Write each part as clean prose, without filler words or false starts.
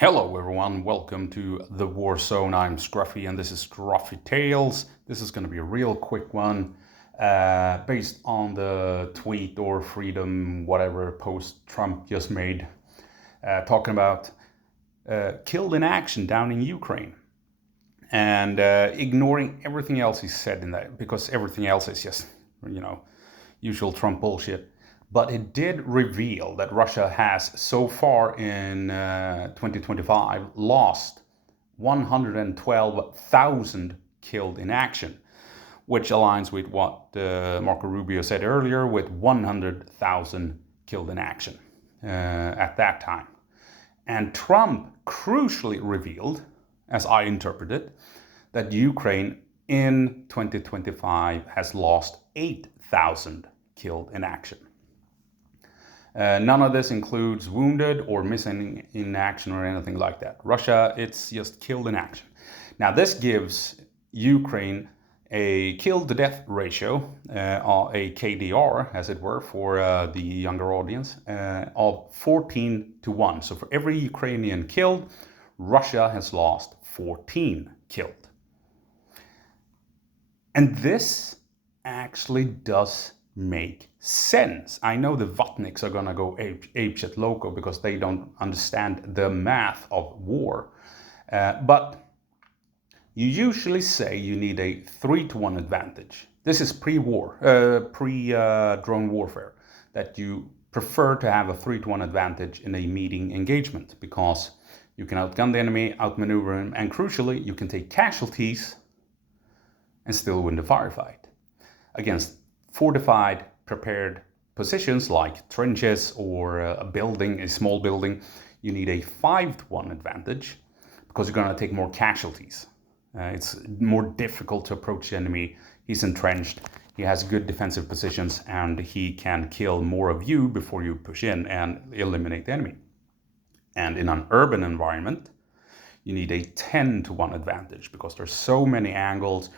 Hello everyone, welcome to the War Zone. I'm Scruffy and this is Scruffy Tales. This is going to be a real quick one based on the tweet or freedom, whatever post Trump just made, talking about killed in action down in Ukraine and ignoring everything else he said in that, because everything else is just, usual Trump bullshit. But it did reveal that Russia has so far in 2025 lost 112,000 killed in action, which aligns with what Marco Rubio said earlier, with 100,000 killed in action at that time. And Trump crucially revealed, as I interpret it, that Ukraine in 2025 has lost 8,000 killed in action. None of this includes wounded or missing in action or anything like that. Russia, it's just killed in action. Now, this gives Ukraine a kill-to-death ratio, a KDR, as it were, for the younger audience, of 14-1. So for every Ukrainian killed, Russia has lost 14 killed. And this actually does make sense. I know the Vatniks are gonna go apeshit loco because they don't understand the math of war. But you usually say you need a 3-1 advantage. This is pre-drone warfare, that you prefer to have a 3-1 advantage in a meeting engagement because you can outgun the enemy, outmaneuver him, and crucially, you can take casualties and still win the firefight. Against fortified, prepared positions like trenches or a building, a small building, you need a 5-1 advantage because you're going to take more casualties. It's more difficult to approach the enemy. He's entrenched, he has good defensive positions, and he can kill more of you before you push in and eliminate the enemy. And in an urban environment, you need a 10-1 advantage because there's so many angles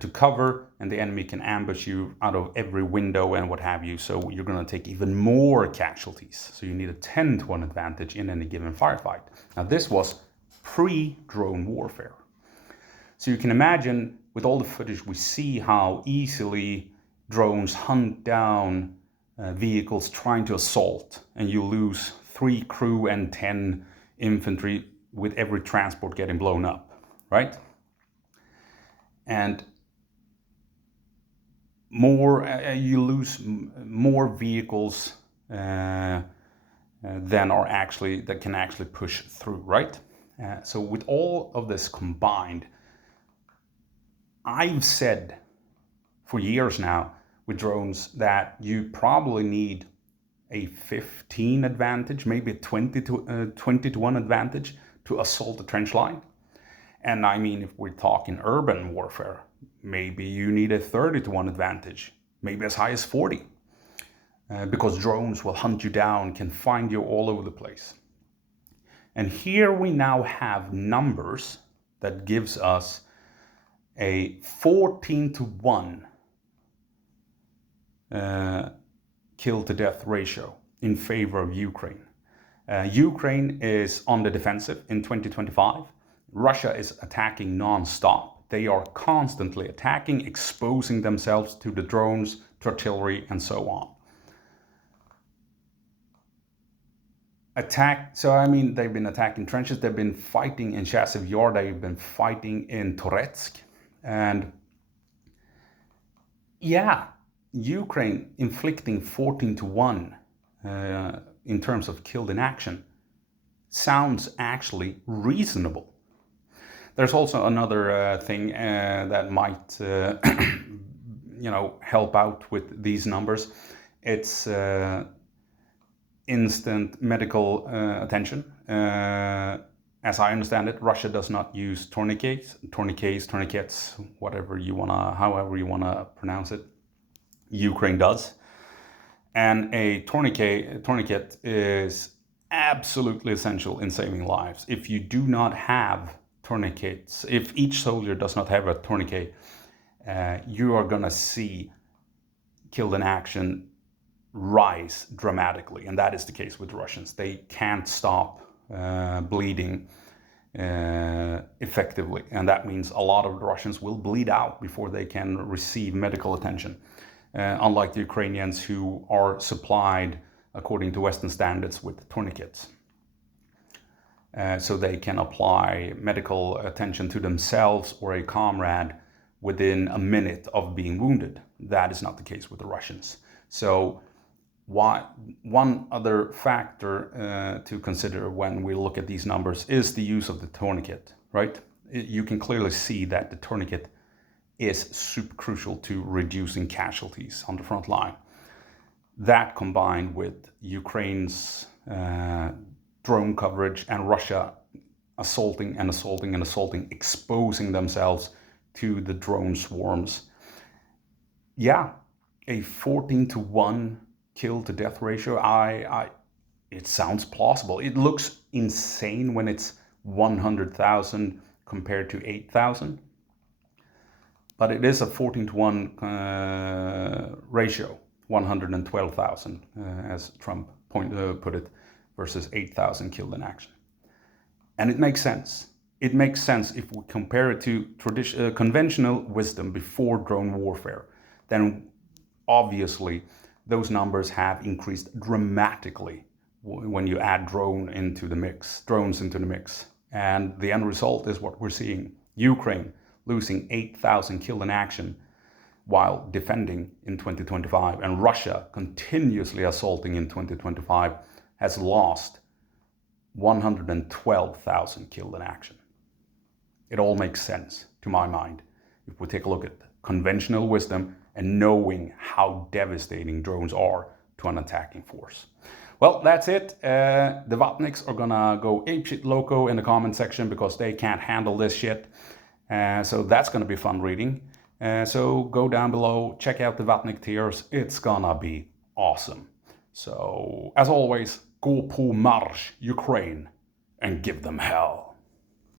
to cover, and the enemy can ambush you out of every window and what have you, so you're going to take even more casualties. So you need a 10-1 advantage in any given firefight. Now this was pre-drone warfare. So you can imagine with all the footage we see how easily drones hunt down vehicles trying to assault, and you lose 3 crew and 10 infantry with every transport getting blown up, right? And you lose more vehicles than that can actually push through, right? So with all of this combined, I've said for years now with drones that you probably need a 15 advantage, maybe a 20-1 advantage to assault the trench line. And I mean, if we're talking urban warfare, maybe you need a 30-1 advantage, maybe as high as 40, because drones will hunt you down, can find you all over the place. And here we now have numbers that gives us a 14-1 kill-to-death ratio in favor of Ukraine. Ukraine is on the defensive in 2025. Russia is attacking non-stop. They are constantly attacking, exposing themselves to the drones, to artillery, and so on. They've been attacking trenches, they've been fighting in Chasiv Yar, they've been fighting in Toretsk. And yeah, Ukraine inflicting 14-1 in terms of killed in action sounds actually reasonable. There's also another thing that might, help out with these numbers. It's instant medical attention. As I understand it, Russia does not use tourniquets, however you wanna pronounce it. Ukraine does, and a tourniquet is absolutely essential in saving lives. If you do not have tourniquets, if each soldier does not have a tourniquet, you are gonna see killed in action rise dramatically, and that is the case with the Russians. They can't stop bleeding effectively. And that means a lot of the Russians will bleed out before they can receive medical attention. Unlike the Ukrainians, who are supplied according to Western standards with tourniquets. So they can apply medical attention to themselves or a comrade within a minute of being wounded. That is not the case with the Russians. So one other factor to consider when we look at these numbers is the use of the tourniquet, right? You can clearly see that the tourniquet is super crucial to reducing casualties on the front line. That combined with Ukraine's drone coverage and Russia assaulting, exposing themselves to the drone swarms. Yeah, a 14-to-1 kill to death ratio, it sounds plausible. It looks insane when it's 100,000 compared to 8,000. But it is a 14-to-1 ratio, 112,000, as Trump put it, versus 8,000 killed in action. And it makes sense. It makes sense if we compare it to conventional wisdom before drone warfare. Then obviously those numbers have increased dramatically when you add drones into the mix. And the end result is what we're seeing. Ukraine losing 8,000 killed in action while defending in 2025, and Russia continuously assaulting in 2025 has lost 112,000 killed in action. It all makes sense to my mind if we take a look at conventional wisdom and knowing how devastating drones are to an attacking force. Well, that's it. The Vatniks are gonna go apeshit loco in the comment section because they can't handle this shit. So that's gonna be fun reading. So go down below, check out the Vatnik tiers. It's gonna be awesome. So as always, go på marsch, Ukraine, and give them hell.